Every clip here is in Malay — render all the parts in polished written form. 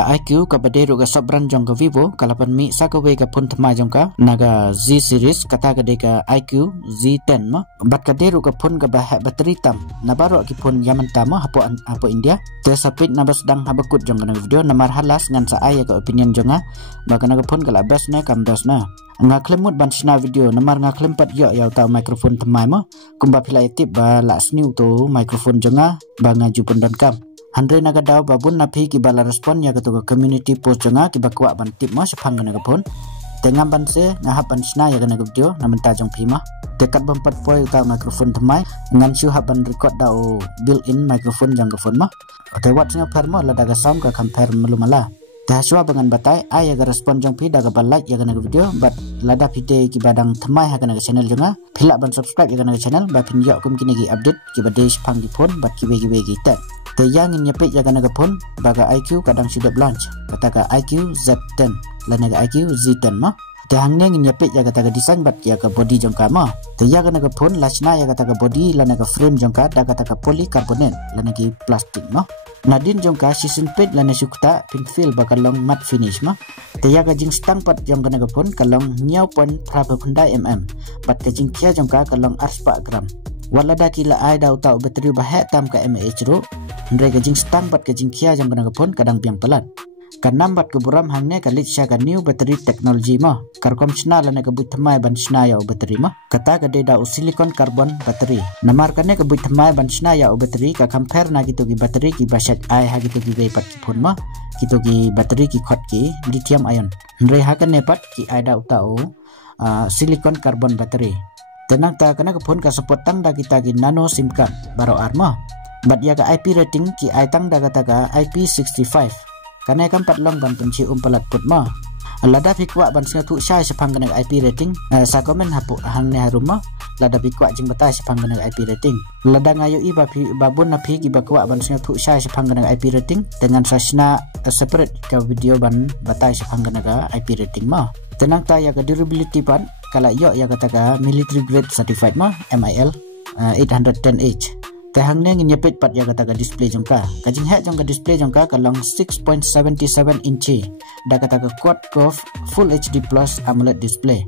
ka IQ ka baderu ka sobran jong ka Vivo kalapan mi sa ka we ka phone thma jong ka naga Z series kata ka de ka IQ Z10 ma bat ka deru ka phone ka ba battery tam na baro ki phone yaman tama hapo India te sapit na bas dang habakut jong ka video namar halas ngan sa ay ka opinion jonga ba ka naga phone kala best na kam best na nga klemut ban sna video namar nga klempat yo yaw ta microphone thmai ma kumba philai tip ba la sniu to microphone jonga ba nga jupun dan kam Andre naga daw babun napi ki bala respon ya ketua community post jonga ki bakwa ban tip ma sephang naga phone tengam ban se ngahap ban sna ya naga video namen ta jong pima dekat bampat poi uta microphone thmai ngan siu haban record daw built in microphone jong phone ma te wat nga permo la daga sound ka compare melumala ta swa bangan batai ay ya respon jong pi daga ban like ya naga video but lada pite ki badang thmai ha naga channel jonga phila ban subscribe ya naga channel ba pin yo kum kini gi update ki bade sephang di phone bat ki begi ta te yang nyepit jaga naga phone baga IQ kadang sudah launch kata ka IQ Z10 la naga IQ Z10 ma te hangne nyepit jaga taga design bat ya ka body jongka ma te yaga naga phone lachna ya kata ka body la naga frame jongka da kata ka polycarbonate la naga plastic ma nadin jongka season paint la na sukta pin fill bakalong matte finish ma te yaga jing stang pat jongka naga phone kalong nyau pon prapa kundai bat ka jing kia jongka kalong arspa gram wala da kila ai da utau bateri bah tam ka mAh ro ndre gajing stang bat gajing kia jang kana phone kadang piang pelat kan nambat ke buram hangne kalit sya ka new battery technology ma karkom chna la na ka but thmai ban chna ya battery ma kata ka de da silicon carbon battery namar kane ka but thmai ban chna ya battery ka compare na gitu gi battery ki basat ai ha gitu gi pat ki phone ma gitu gi battery ki khot ki lithium ion ndre ha kan ne pat ki ai da utau silicon carbon battery tenang ta kana ka phone ka support tang da kita gi nano sim card baro arma bat ya ka IP rating ki ai tang da kata ka IP65 kana kan patlong ban penci palat put ma lada fikwa ban singa tu syai sephang kana IP rating sa komen hapu hang ne haruma lada fikwa jing bata sephang kana IP rating lada ngayo i babun na phi gi bakwa ban singa tu syai sephang kana IP rating dengan sasna separate ka video ban bata sephang kana IP rating ma tenang ta ya ka durability pan kala yo ya kata ka military grade certified ma MIL 810H te hangne nyepit pat ya kata ka display jongka kajing he jongka display jongka kalong 6.77 inci da kata ka quad curve full HD plus AMOLED display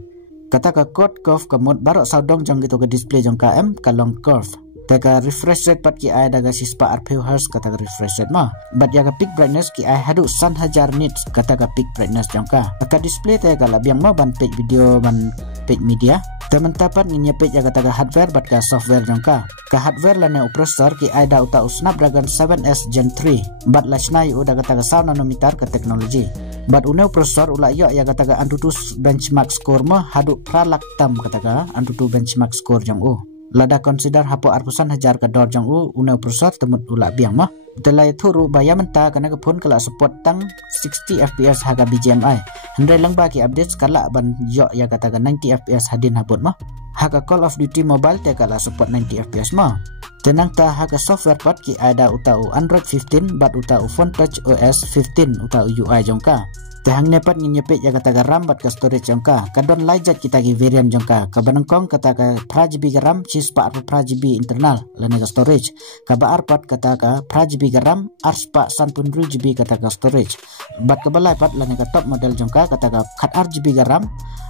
kata ka quad curve ka mod barok saudong jong gitu ka display jongka kalong curve te ka refresh rate pat ki ai daga sispa Hz kata ka refresh rate ma bat ya ka peak brightness ki ai hadu 1000 nits kata ka peak brightness jongka ka display te ka labiang ma ban page video ban page media teman tapat nyepit ya kata ka hardware bat ka software jongka ka hardware la ne processor ki ai da uta Snapdragon 7S Gen 3 bat la snai uda kata ka 1 nanometer ka teknologi bat une processor ula yo ya kata ka Antutu benchmark score ma hadu pralak tam kata ka Antutu benchmark score jong lada consider hapo arpusan hajar ka dor jang una processor temut ula biang mah telai thuru baya menta kana ka phone kala support tang 60 fps haga BGMI hendai lang baki update kala ban yo ya kata ka 90 fps hadin habot mah haga Call of Duty mobile te kala support 90 fps mah tenang ta haga software pat ki ada utau Android 15 bat utau Phone Touch OS 15 utau UI jongka tehang nepat nyepit ya kata ka RAM bat ka storage jongka kadon lajat kita gi variant jongka ka banengkong kata ka 4GB RAM cispa 4GB internal lana ka storage ka baar pat kata ka 4GB RAM arspa 1.2GB kata ka storage bat ka balai pat lana ka top model jongka kata ka 4GB RAM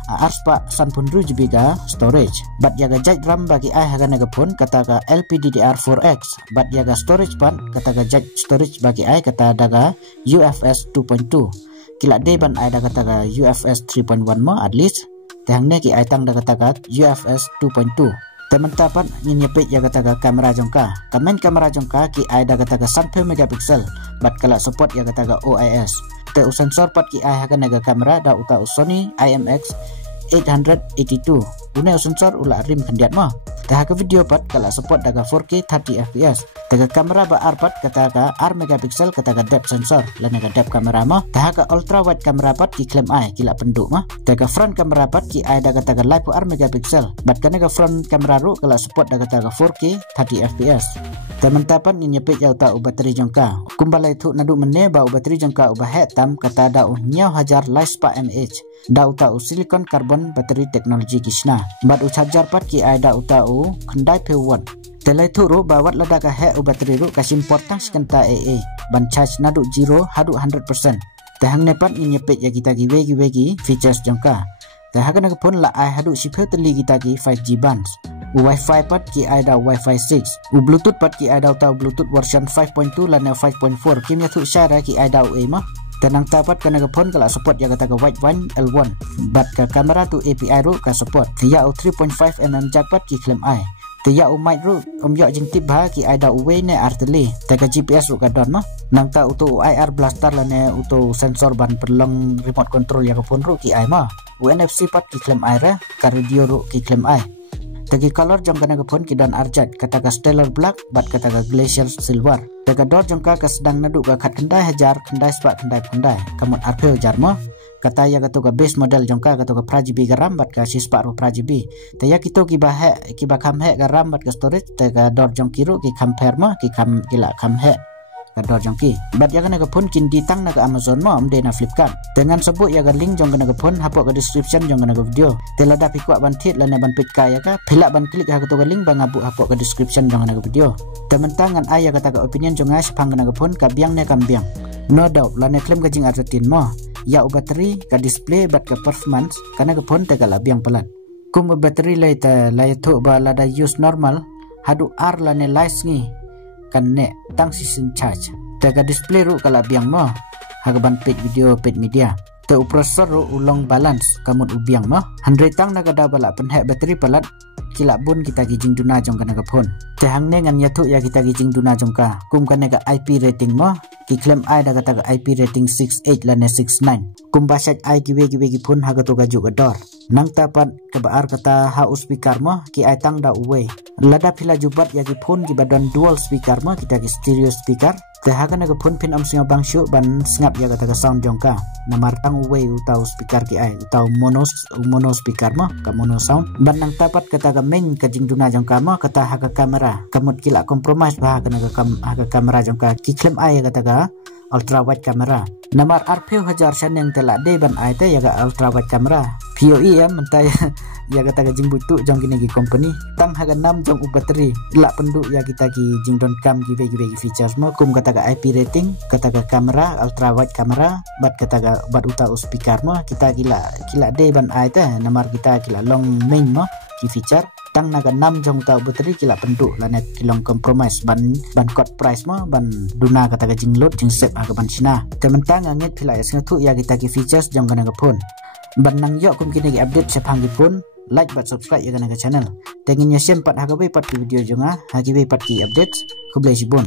arspa 1.2GB ka storage bat ya ka jat RAM bagi ai haga na ka phone kata ka LPDDR4X bat ya ka storage pat kata ka jat storage bagi ai kata daga UFS 2.2 kila day ban ai da kata ka UFS 3.1 mo at least tehang ne ki ai tang da kata ka UFS 2.2 teman tapat nyepit ya kata ka kamera jongka kamen kamera jongka ki ai da kata ka 10 megapixel bat kala support ya kata ka OIS te sensor pat ki ai haga naga kamera da uta Sony IMX 882 une sensor ula rim kendiat mah tah ka video pat kala support daga 4K 30 fps daga kamera ba arpat kata ka R megapixel kata ka depth sensor lana ka depth kamera mah tah ka ultra wide kamera pat ki klaim ai kila penduk mah daga front kamera pat ki ai daga kata ka live R megapixel bat kana ka front kamera ru kala support daga kata ka 4K 30 fps teman tapan nyepit ya uta bateri jongka kumbalai thu nadu menne ba bateri jongka uba tam kata da nyau hajar lifespan mAh da uta silicon carbon battery teknologi kisna bat charger pat ki ai da uta khandai pe watt telai thuru bawat lada ka he battery ru kasim portang skenta AA ban charge nadu 0 hadu 100% Tahang nepat nyepet ya kita gi wegi features jongka. Tahagan ke pun la ai hadu shiphe teli kita gi 5G bands. Wi-Fi pat ki ai da Wi-Fi 6. Bluetooth pat ki ai da ta Bluetooth version 5.2 lan 5.4. Kim ya thu syara ki ai da e ma. Tenang tapat kana ke pun kala support ya kata ke wide L1. Bat ka kamera tu API ru ka support. Tia 3.5 mm jack pat ki claim ai. Tia mic ru yo jing tip ba ki ai da we ne arteli. Ta ka GPS ru ka don ma. Nang ta auto IR blaster lan auto sensor ban perlong remote control ya ke pun ru ki ai ma. NFC pat ki claim ai ra ka radio ru ki claim ai. Tagi color jong kana ke pun ki don arjat kata ka stellar black bat kata ka glacier silver. Tega dor jong ka sedang nadu ka khat kendai hajar kendai spak kendai kamut arpel jarmo kata ya kata ka base model jong ka kata ka prajibi garam bat ka sispak ro prajibi. Taya kito ki bahe ki bakam he garam bat ka storage tega dor jong kiru ki compare ma ki kam kila kam he kador jongki bat ya kana pun kin ditang na ke Amazon ma amde na Flipkart dengan sebut ya ga link jong kana pun hapok ke description jong kana video telada pikwa ban tit lana ban pitka ya ka pilak ban klik ha ke link bang abu hapok ke description jong kana video tementangan aya kata ke opinion jong as pang kana pun ka biang ne kambiang no doubt lana klaim ke jing artin mo ya bateri ka display bat ke performance kana ke pun tegala biang pelat kum bateri lai ta lai thu ba lada use normal hadu ar lane lights ngi kan ne tang season charge tega display ru kala biang mo hagaban page video page media te processor ru ulong balance kamut ubiang mo handre tang naga da bala penhe bateri pelat kila bun kita gijing duna jong kana phone te hang ne ngan yathu ya kita gijing duna jong ka kum kana ga IP rating mo ki claim ai da kata ga IP rating 68 lane 69 kum basyat ai ki gi phone haga to ga ju dor nang tapat ke baar kata ha speaker mo ki ai tang da uwe lada pila jubat ya ki phone ki badan dual speaker mo kita ki stereo speaker te haga na ke phone pin am singa bang shu ban ngap ya kata ka sound jongka namar tang uwe utau speaker ki ai utau mono speaker mo ka mono sound ban nang tapat kata ka main ka jingduna jongka mo kata haga kamera kamut kila compromise ba haga kamera jongka ki claim ai kata ka ultra wide camera namar RP hajar saneng tela de ban ai te ya ga ultra wide camera POE ya mentai ya kata ka jing butu jong kini gi company tang haga 6 jong bateri la pendu ya kita ki jing don kam gi features mo kum kata ka IP rating kata ka kamera ultra wide camera bat kata ka bat uta speaker mo kita kila de ban ai te namar kita kila long main mo ki feature tang naga 6 jong tau bateri kila penduk lanet kilong compromise ban code price mo ban duna kata ka jing load jing save aga ban sina tementang anget pila es ngatu ya kita ki features jong kana ka phone ban nang yo kum kini update sepang gi phone like bat subscribe ya kana ka channel tengin ya sempat hagabe pat video jonga hagi be pat ki update kublai sibon